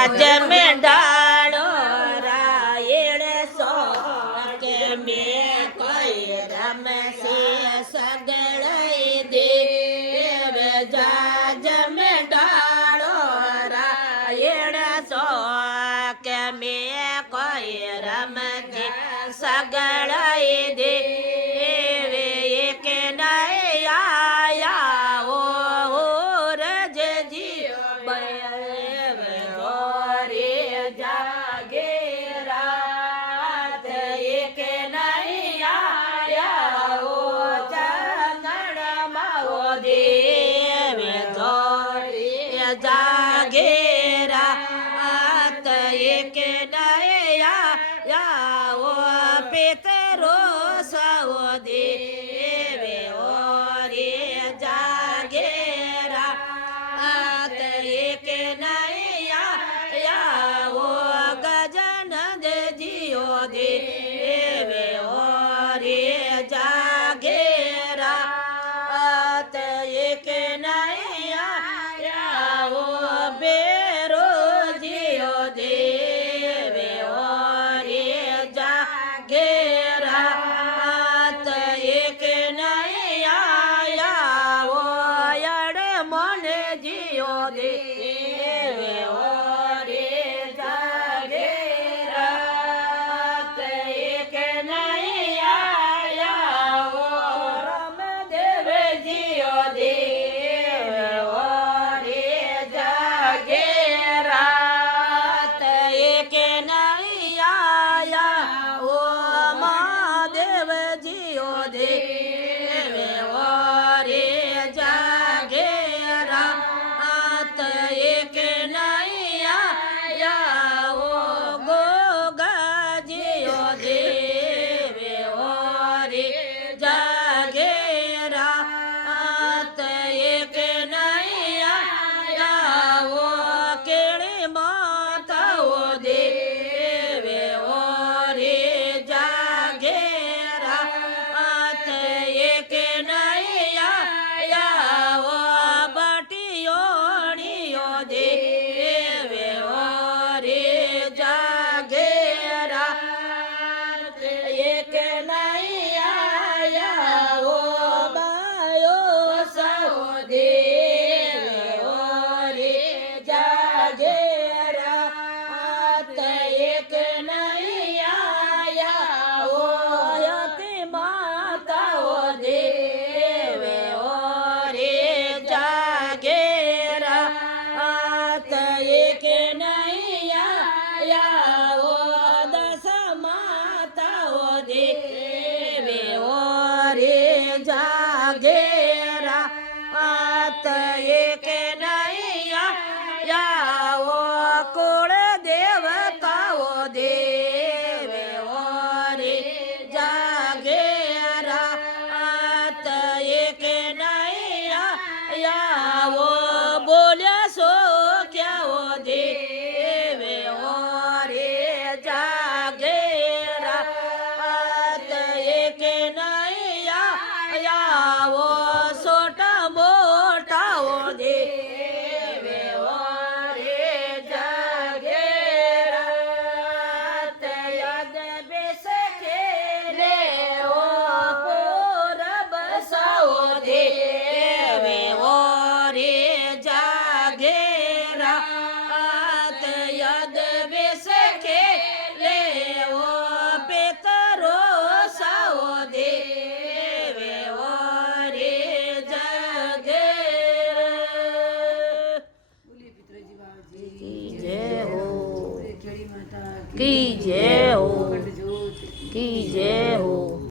જમે ડાળો રાયણ સો કે મે કોઈ રમશે સગળઈ દેવ જા જમે ડાળો રાયણ સો કે મે કોઈ રમજે સગળઈ દેવ એક નઈ આયા ઓ રજજી જાગેરા આત એક નયા યાઓ પિતરો સવો દેવે ઓરે જાગેરા આત એક નયા યાઓ ગજનંદ જીઓ દેવે ઓરે જાગેરા આત એક નયા બેરો જીઓ દેવે ઓરે જાગેરા આત એક નયા યડ મન જીઓ દેવે ઓરે જાગેરા આત એક નયા રમ દેવે જીઓ દેવે ઓરે જાગેરાત એક નયા ઓ મહાદેવ જીઓ દેવે ઓરે જાગેરાત એક નયા ઓ ગોગા જીઓ દેવે ઓરે જાગેરાત એક નયા ઓ કેળી માતાઓ દેવે ઓરે જાગેરાત એક નયા ઓ બટિયોણીઓ દેવે ઓરે જાગેરાત એક નયા ઓ બાયો સહો દેવે ઓરે જાગેરાત એક નયા ઓ યતિ માતાઓ દેવે ઓરે જાગેરાત એક નયા ઓ દસ માતાઓ દેવે ઓરે જાગેરાત એક નયા ઓ કુળ દેવતાઓ દેવે ઓરે જાગેરાત એક નયા ઓ બોલ્યા સો ક્યાઓ દેવે ઓરે જાગેરાત એક નયા ઓ સોટા મોટાઓ દેવે ઓરે જાગેરાત યાદ બેસે ખેલે ઓ પૂરબ સાઓ દેવે ઓરે જાગેરાત યાદ બેસે ખેલે ઓ પિતરો સાઓ દેવે ઓરે જાગેરા की जय हो की जय